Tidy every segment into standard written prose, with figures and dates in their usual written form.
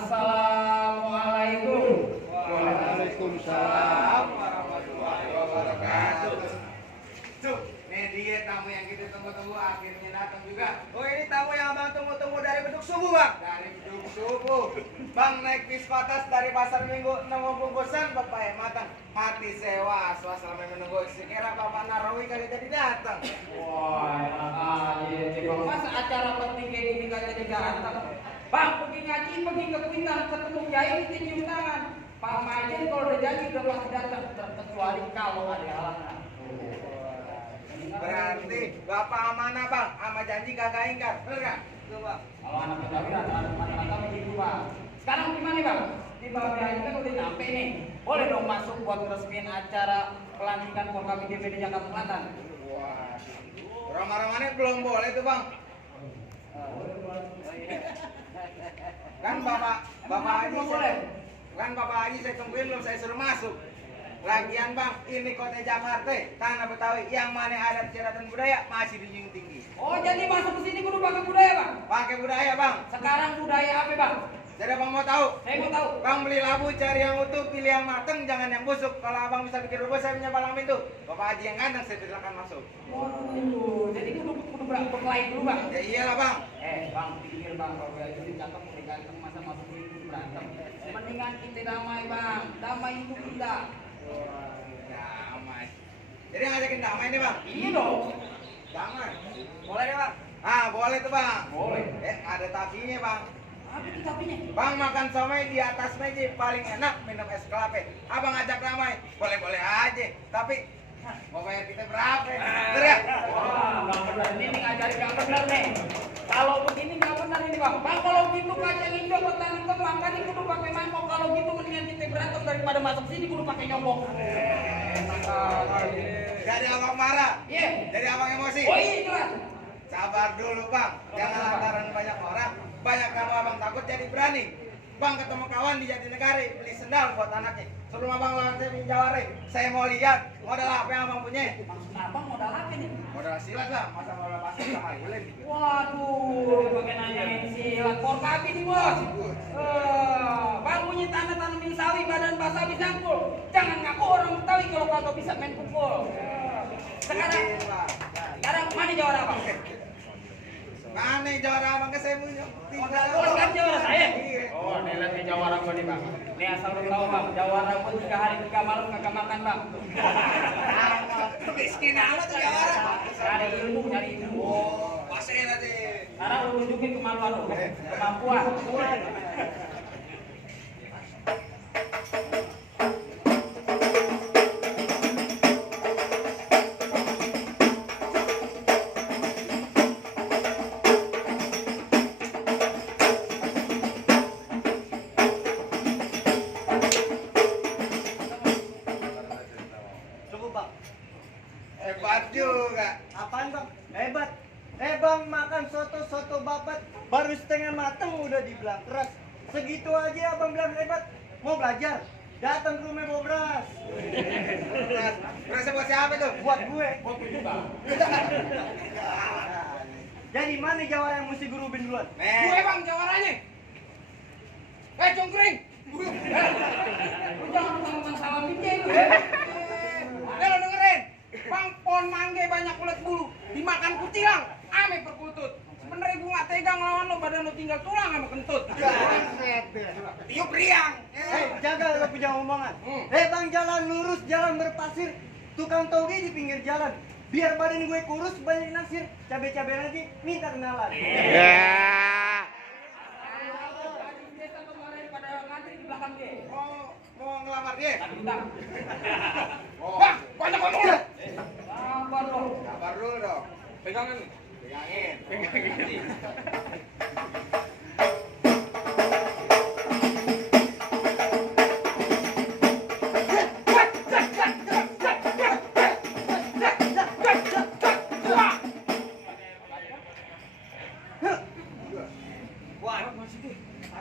Assalamualaikum. Waalaikumsalam warahmatullahi wabarakatuh. Tuh, nih dia tamu yang kita tunggu-tunggu akhirnya datang juga. Oh, ini tamu yang abang tunggu-tunggu dari Beduk Subuh, Bang. Dari Beduk Subuh. Bang naik bis patas dari pasar Minggu nemu bungkusan bapak yang matang. Hati sewa, suasana menunggu. Sekira Bapak Narawi kali jadi datang. Wah, enak aja. Bang, masa acara penting kayak gini gak jadi datang? Bang, pergi ngaji, pergi ke Kuitang, ketemu Kiai, kita cium tangan. Pak Majen kalau udah janji udah pasti datang, terkecuali kalau ada halangan. Berarti Bapak amanah, Bang. Sama janji kagak ingkar. Bener gak? Tuh, Bang. Kalau anak kedawiran, anak mata begitu, Bang. Sekarang gimana, Bang? Di Bapak Kiai kan udah nyampe nih. Boleh dong masuk buat resmiin acara pelantikan Forkami DPD Jakarta Selatan. Wah, ramah-ramahnya belum boleh tuh, Bang. Kan Bapak Haji boleh. Kan Bapak Haji saya tungguin belum saya suruh masuk. Lagian Bang, ini kota Jakarta, tanah Betawi yang mana adat dan budaya masih dijunjung tinggi. Oh, jadi masuk ke sini kudu pakai budaya, Bang? Pakai budaya, Bang. Sekarang budaya apa, Bang? Jadi Abang mau tahu? Saya mau tahu. Bang beli labu, cari yang utuh, pilih yang mateng, jangan yang busuk. Kalau Abang bisa bikin rubus, saya punya palang pintu. Bapak Haji yang ganteng, saya silakan masuk. Waduh, jadi kudu berkelahi dulu, Bang. Ya iyalah, Bang. Bang, pikir Bang, kalau kayak gitu cakep udah ganteng masa masuk itu berantem. Mendingan kita damai, Bang. Damai itu kita. Damai. Jadi ngajakin damai nih, Bang? Iya dong. Damai. Boleh deh, Bang? Ah, boleh tuh, Bang. Boleh. Ada tapinya, Bang. Apa itu tapinya? Bang makan somai di atas meja paling enak minum es kelapa. Abang ajak ramai, boleh-boleh aja. Tapi mau bayar kita berapa? Bener ya? Wah, nggak benar. Ini ngajarin nggak benar nih. Kalau begini nggak benar ini, Bang. Bang, kalau gitu kacang hijau petani kembang kan ini kudu pakai mangkok. Kalau gitu mendingan kita berantem daripada masuk sini kudu pakai nyobok. Jadi abang marah? Iya. Jadi abang emosi? Oh iya, jelas. Sabar dulu, Bang. Jangan lantaran banyak orang, banyak kamu abang takut jadi berani. Bang ketemu kawan di Jatinegara, beli sendal buat anaknya. Sebelum abang lawan saya di Jawara, saya mau lihat modal apa yang abang punya. Maksud abang modal apa nih? Modal silat lah, masa modal basket sama Hilin. Waduh, pakai nanyain silat Forkami nih, Bos. Bang punya tanah tanamin sawi, badan basah bisa angkul. Jangan ngaku orang Betawi kalau kagak bisa main pukul. Sekarang mana jawara, Bang? Mana jawara abang ke saya punya? Oh, kan jawara saya? Iya. Oh, nih lihat nih jawara gua nih, Bang. Nih asal lu tahu, Bang, jawara gua 3 hari 3 malam kagak makan, Bang. Miskin amat tuh jawara. Cari ilmu, cari ilmu. Oh, pasir nanti. Sekarang lu tunjukin kemaluan lu, kemampuan. Cukup, Bang. Hebat juga. Apaan, Bang? Hebat. Bang, makan soto babat baru setengah mateng udah dibilang keras. Segitu aja abang bilang hebat. Mau belajar? Datang ke rumah bawa beras. Beras buat siapa tuh? Buat gue. Gua juga. Jadi mana jawara yang mesti guru bin duluan? Gue, Bang, jawaranya. Cungkring. Lu jangan mentang-mentang salah mikir. Lo dengerin. Bang, pohon mangga banyak kulit bulu. Dimakan kutilang, ame perkutut. Sebenernya gue gak tega ngelawan lo, badan lo tinggal tulang sama kentut. Tiup riang. Jaga lo punya omongan. Bang, jalan lurus, jalan berpasir. Tukang toge di pinggir jalan. Biar badan gue kurus, banyak nasir. Cabe-cabe lagi, minta kenalan. Desa kemarin pada ngantri di belakang dia. Mau ngelamar dia? Tadi utang. Bang, banyak ngomong lu. Sabar lo. Sabar dulu dong. Pegangan nih. Pegangin.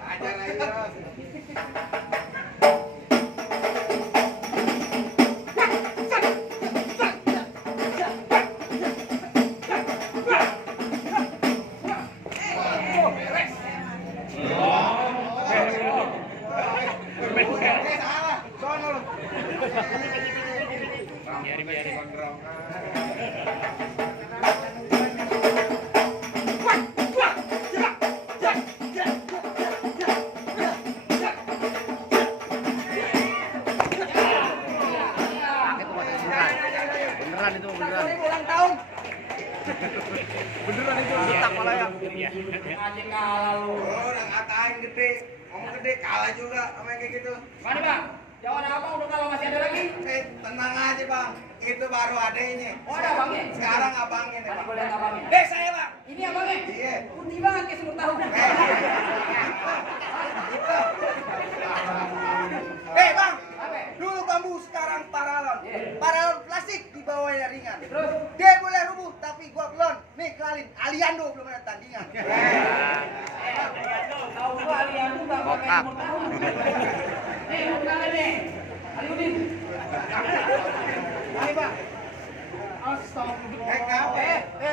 Ajar aja. Biarin. Beneran itu, beneran. Ulang tahun. Beneran itu letak malah ya. Aja kalah lu. Orang ngatain gede, ngomong gede kalah juga sama yang kayak gitu. Mana bang? Jawaban abang udah kalau masih ada lagi? Tenang aja bang, itu baru adanya. Oh ada abangnya? Sekarang abangnya nih Mana bang. boleh lihat abangnya? Saya bang. Ini abangnya? Iya. Putih banget kayak semut tahu. Bang, Apa? dulu bambu sekarang paralon. Iya. Paralon plastik di bawahnya ringan. Terus? Dia boleh rubuh tapi gua belum. Nih kelalin, Aliando belum ada tandingan. Tahu gua Alian tuh gak pakai semut tahu. Nih, bukan nih. Aliudin. Hai bang. Astagfirullah.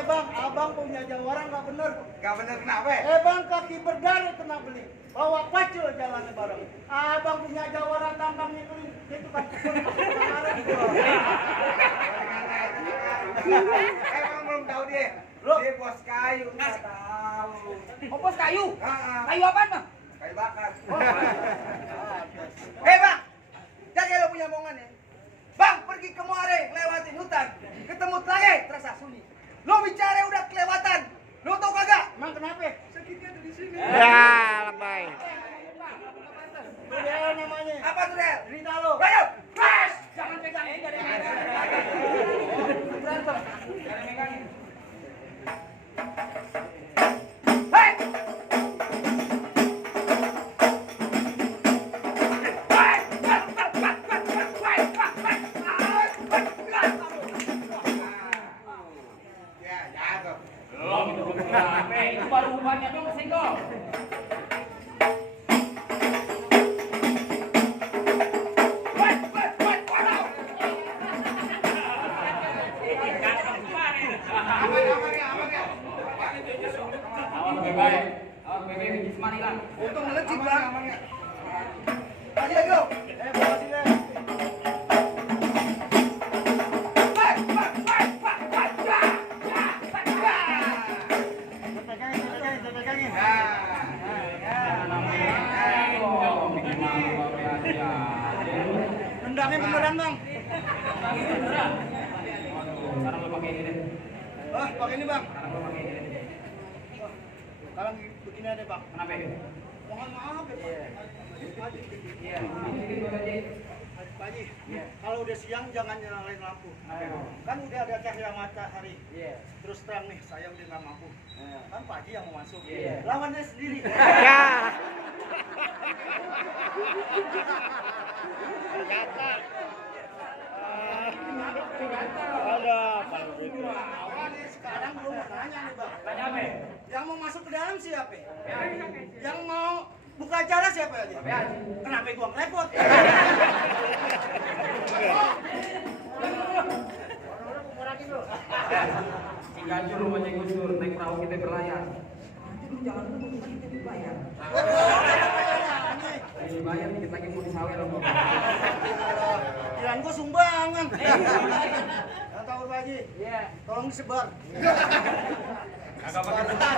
Bang, abang punya jawara nggak bener. Gak bener kenapa? Bang, kaki berdarah kena beli. Bawa pacul jalannya bareng. Abang punya jawara tampangnya keling. Itu kan kemarin gua. Emang belum tahu dia. Loh? Dia bos kayu, nggak tahu. Oh, bos kayu. Ah, Kayu apaan bang? kayu bakar. Bang, jaga lo punya omongan ya. Bang, pergi ke Muare, lewatin hutan. Ketemu telage, terasa sunyi. Lo bicara udah kelewatan. Lo tau kagak? Emang kenapa? Sakitnya tuh di sini. Ya, lebay. Del namanya. Apa tuh, Del? Cerita lo. Ayo, Mas, jangan pegang. Gak ada yang megang. Berantem. Gak ada yang megangin. hei! Ya, jatuh. Belum itu belum sampai. Itu baru umpannya tuh singgol. Awas baik-baik. Awas baik-baik bikin semanilan. Untung melejit, Bang. Lagi lagi lo. Bawa sini. Pegangin. Tendangnya beneran bang. Sekarang lo pakai ini deh. Wah, pakai ini bang. Sekarang lo pakai ini deh. Sekarang begini aja bang. Kenapa ya? Mohon maaf ya pak. Iya. Ini dulu aja. Pak Haji, kalau udah siang jangan nyalain lampu. Kenapa ya? Kan udah ada cahaya matahari. Iya. Terus terang nih, saya udah nggak mampu. Kan Pak Haji yang mau masuk. Iya. Lawannya sendiri. Ya. Ada apa gitu? Awalnya sekarang belum nanya nih bang. Tanya apa? Yang mau masuk ke dalam siapa? Yang mau buka acara siapa aja? Kenapa gua ngerepot? Si Gajul rumahnya Gus Dur, naik perahu kita berlayar. Jangan dulu kita dibayar. Dibayar dikit lagi mau disawer loh. Kirain gua sumbangan. Yang tahu Pak Haji? Iya. Tolong disebar. Agak pakai sebar.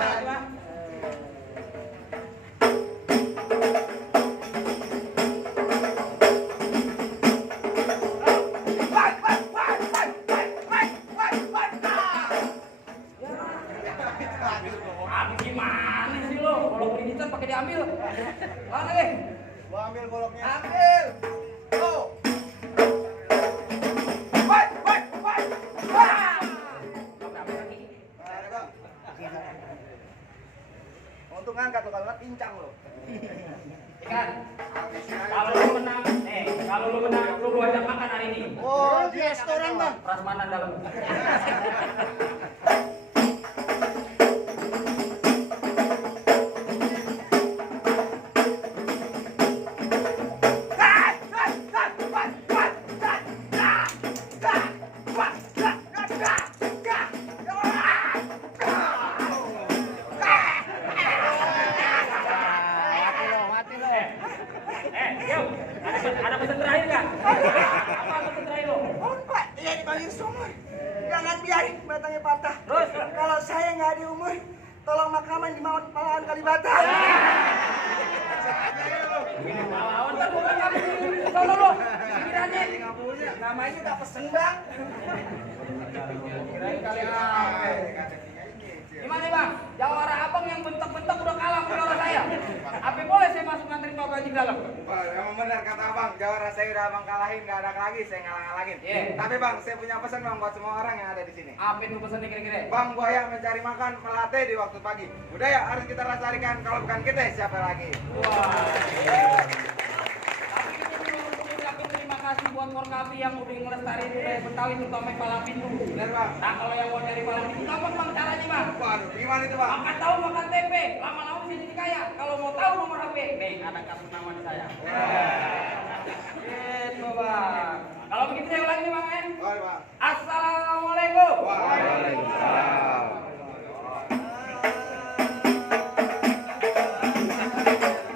Gimana sih lo? Kalau kreditan pakai diambil. Mana deh? Gua ambil goloknya. Ambil. Tuh. Woi. Wah. Ada, Bang. Untung ngangkat lo, kalau nggak pincang lo. Ikan. Kalau lu menang, kalau lu menang, lu gua ajak makan hari ini. Oh, di restoran bang. Prasmanan dalam. Yo, ada pesan terakhir nggak? Apa pesan terakhir lo? Pak, ya dipanggil sumur. Jangan biarin batangnya patah. Terus? Kalau saya nggak ada umur, tolong makaman di Maut Pahlawan Kalibata. Lawan kan bukan kami. Sono lo. Pikirannya. Namanya udah pesen bang. Gimana bang? Jawara abang yang bentak-bentak udah kalah sama jawara saya. Apa boleh saya masuk ngantri Pak Haji dalam? Wah, emang benar kata abang, jawara saya udah abang kalahin, gak ada lagi, saya ngalah-ngalahin. Iya. Tapi bang, saya punya pesan bang buat semua orang yang ada di sini. Apa itu pesannya kira-kira? Bang buaya mencari makan melatih di waktu pagi. Budaya harus kita lestarikan, kalau bukan kita siapa lagi? Wah. Tapi itu dulu ucapin terima kasih buat Forkapi yang udah ngelestariin budaya Betawi terutama Palang Pintu. Benar bang. Nah kalau yang mau dari Palang Pintu apa bang caranya bang? Waduh, gimana itu bang? Makan tahu makan tempe, lama-lama bisa jadi kaya. Kalau mau tahu nomor HP, nih ada kartu nama di saya.